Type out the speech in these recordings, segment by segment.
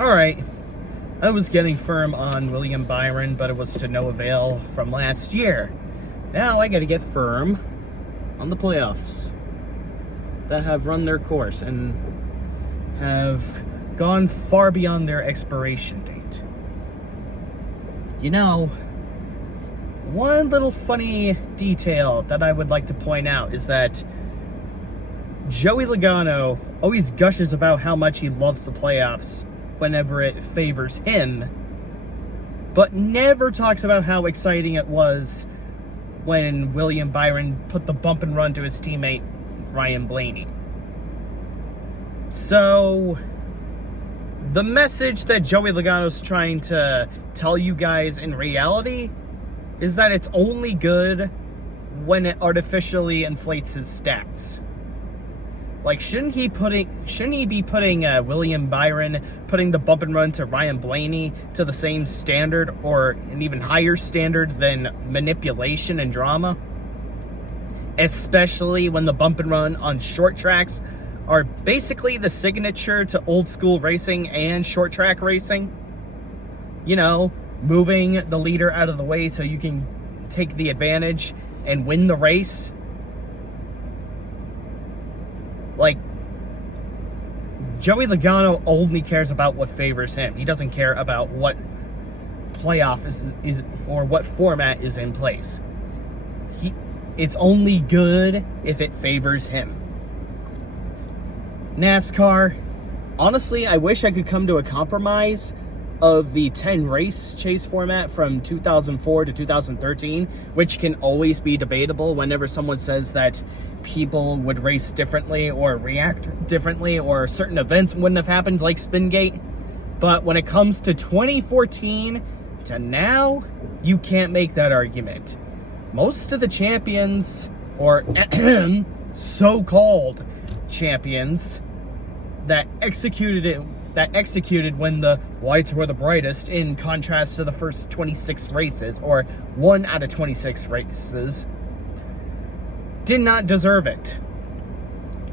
Alright, I was getting firm on William Byron, but it was to no avail from last year. Now I gotta get firm on the playoffs that have run their course and have gone far beyond their expiration date. You know, one little funny detail that I would like to point out is that Joey Logano always gushes about how much he loves the playoffs whenever it favors him, but never talks about how exciting it was when William Byron put the bump and run to his teammate Ryan Blaney. So, the message that Joey Logano's trying to tell you guys in reality is that it's only good when it artificially inflates his stats. Like, shouldn't he be putting William Byron, putting the bump and run to Ryan Blaney to the same standard or an even higher standard than manipulation and drama? Especially when the bump and run on short tracks are basically the signature to old school racing and short track racing. You know, moving the leader out of the way so you can take the advantage and win the race. Like, Joey Logano only cares about what favors him. He doesn't care about what playoff is or what format is in place. It's only good if it favors him. NASCAR, honestly, I wish I could come to a compromise of the 10 race chase format from 2004 to 2013, which can always be debatable whenever someone says that people would race differently or react differently or certain events wouldn't have happened, like Spingate. But when it comes to 2014 to now, you can't make that argument. Most of the champions, or so-called champions, that executed when the lights were the brightest, in contrast to the first 26 races, or 1 out of 26 races, did not deserve it.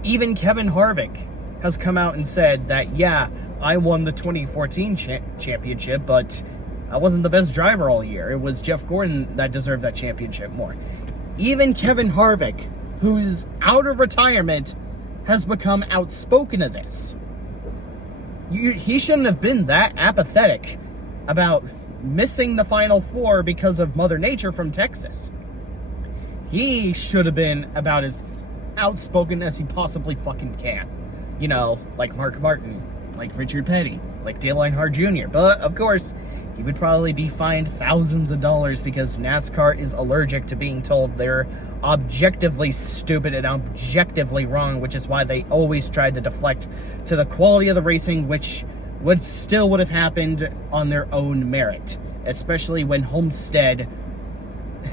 Even Kevin Harvick has come out and said that, yeah, I won the 2014 championship, but I wasn't the best driver all year. It was Jeff Gordon that deserved that championship more. Even Kevin Harvick, who's out of retirement, has become outspoken of this. He shouldn't have been that apathetic about missing the Final Four because of Mother Nature from Texas. He should have been about as outspoken as he possibly fucking can. You know, like Mark Martin, like Richard Petty, like Dale Earnhardt Jr. But, of course, he would probably be fined thousands of dollars because NASCAR is allergic to being told they're objectively stupid and objectively wrong, which is why they always tried to deflect to the quality of the racing, which would have happened on their own merit, especially when Homestead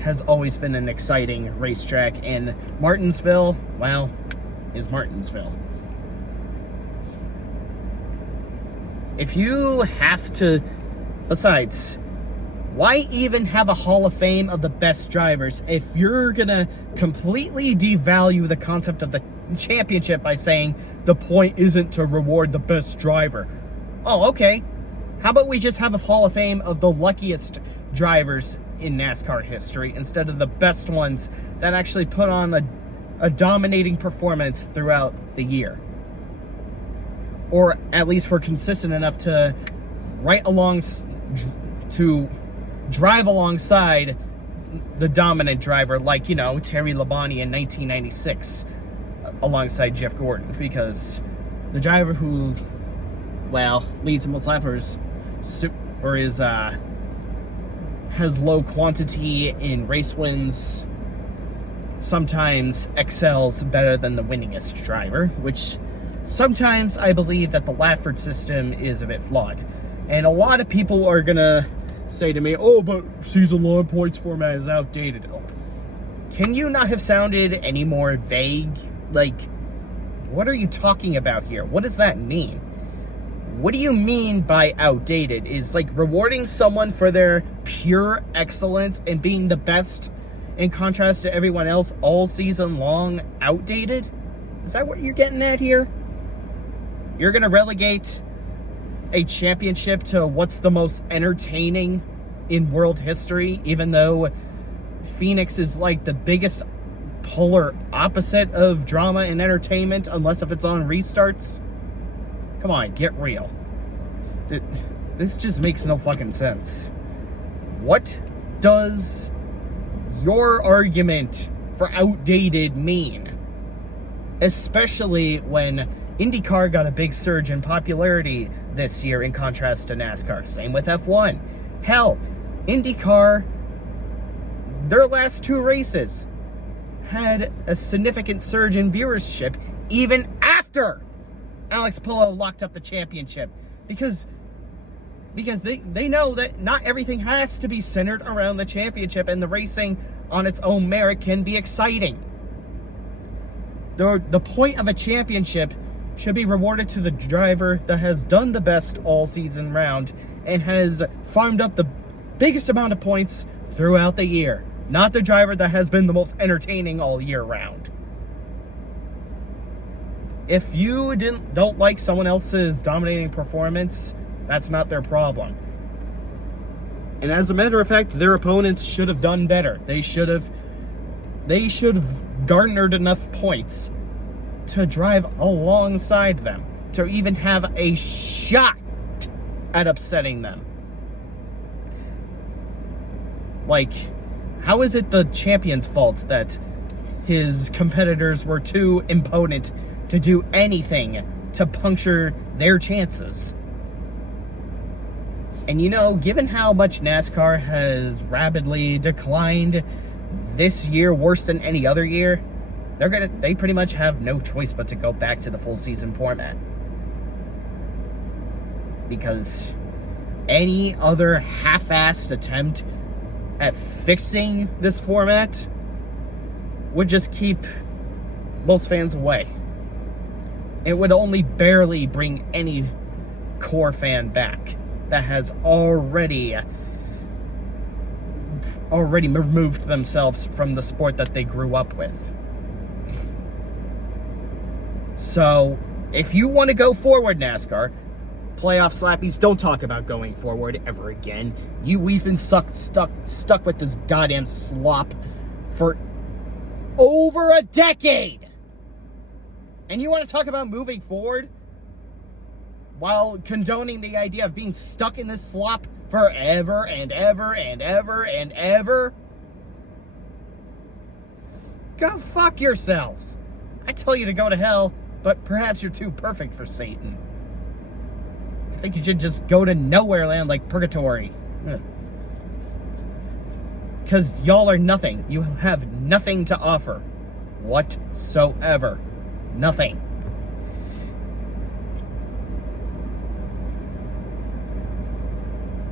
has always been an exciting racetrack, and Martinsville, well, is Martinsville. If you have to... Besides, why even have a Hall of Fame of the best drivers if you're gonna completely devalue the concept of the championship by saying the point isn't to reward the best driver? Oh, okay. How about we just have a Hall of Fame of the luckiest drivers in NASCAR history instead of the best ones that actually put on a dominating performance throughout the year? Or at least were consistent enough to drive alongside the dominant driver, like, you know, Terry Labonte in 1996 alongside Jeff Gordon, because the driver who, well, leads the most lappers or has low quantity in race wins sometimes excels better than the winningest driver, which sometimes I believe that the Lafferty system is a bit flawed. And a lot of people are gonna say to me, oh, but season-long points format is outdated. Oh, can you not have sounded any more vague? Like, what are you talking about here? What does that mean? What do you mean by outdated? Is, like, rewarding someone for their pure excellence and being the best in contrast to everyone else all season long outdated? Is that what you're getting at here? You're gonna relegate a championship to what's the most entertaining in world history, even though Phoenix is like the biggest polar opposite of drama and entertainment, unless if it's on restarts. Come on, get real. This just makes no fucking sense. What does your argument for outdated mean? Especially when IndyCar got a big surge in popularity this year in contrast to NASCAR. Same with F1. Hell, IndyCar, their last 2 races had a significant surge in viewership even after Alex Palou locked up the championship. Because they know that not everything has to be centered around the championship, and the racing on its own merit can be exciting. The point of a championship should be rewarded to the driver that has done the best all season round and has farmed up the biggest amount of points throughout the year, not the driver that has been the most entertaining all year round. If you don't like someone else's dominating performance, that's not their problem. And as a matter of fact, their opponents should have done better. They should have garnered enough points to drive alongside them, to even have a shot at upsetting them. Like, how is it the champion's fault that his competitors were too impotent to do anything to puncture their chances? And you know, given how much NASCAR has rapidly declined this year, worse than any other year, they pretty much have no choice but to go back to the full season format. Because any other half-assed attempt at fixing this format would just keep most fans away. It would only barely bring any core fan back that has already removed themselves from the sport that they grew up with. So, if you want to go forward, NASCAR, playoff slappies, don't talk about going forward ever again. We've been stuck with this goddamn slop for over a decade. And you want to talk about moving forward while condoning the idea of being stuck in this slop forever and ever and ever and ever? Go fuck yourselves. I tell you to go to hell, but perhaps you're too perfect for Satan. I think you should just go to nowhere land like purgatory. Because y'all are nothing. You have nothing to offer whatsoever. Nothing.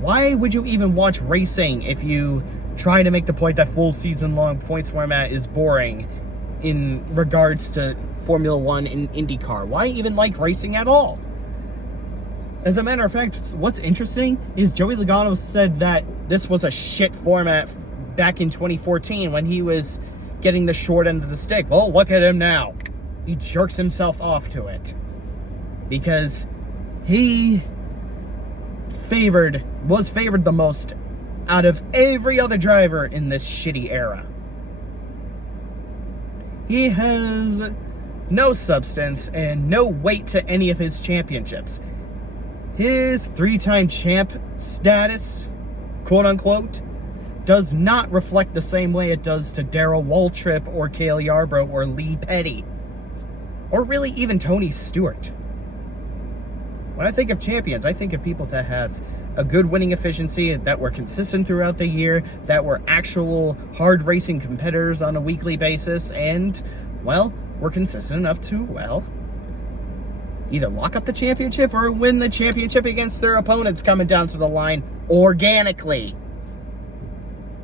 Why would you even watch racing if you try to make the point that full season long points format is boring in regards to Formula One and IndyCar? Why even like racing at all? As a matter of fact, what's interesting is Joey Logano said that this was a shit format back in 2014 when he was getting the short end of the stick. Well, look at him now. He jerks himself off to it because he was favored the most out of every other driver in this shitty era. He has no substance and no weight to any of his championships. His 3-time champ status, quote unquote, does not reflect the same way it does to Darrell Waltrip or Cale Yarbrough or Lee Petty, or really even Tony Stewart. When I think of champions, I think of people that have a good winning efficiency, that were consistent throughout the year, that were actual hard racing competitors on a weekly basis, and, well, were consistent enough to, well, either lock up the championship or win the championship against their opponents coming down to the line organically.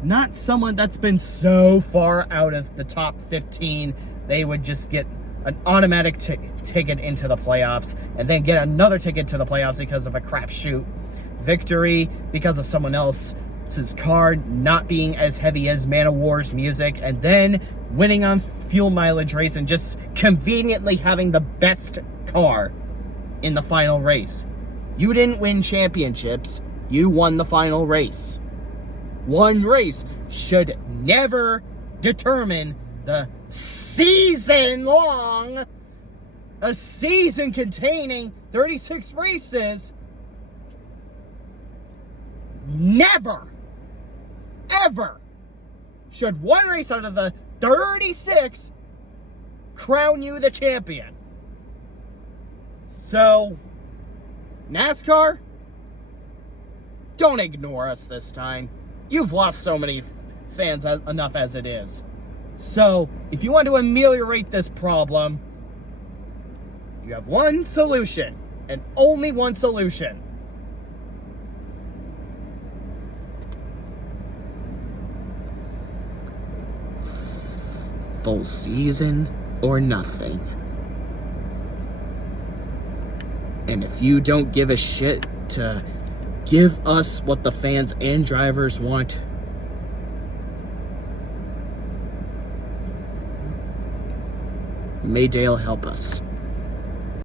Not someone that's been so far out of the top 15, they would just get an automatic ticket into the playoffs and then get another ticket to the playoffs because of a crapshoot victory, because of someone else's car not being as heavy as Man of War's music, and then winning on fuel mileage race and just conveniently having the best car in the final race. You didn't win championships. You won the final race. One race should never determine the season-long, a season containing 36 races. Never, ever should one race out of the 36 crown you the champion. So, NASCAR, don't ignore us this time. You've lost so many fans enough as it is. So, if you want to ameliorate this problem, you have one solution, and only one solution. Full season or nothing. And if you don't give a shit to give us what the fans and drivers want, may Dale help us.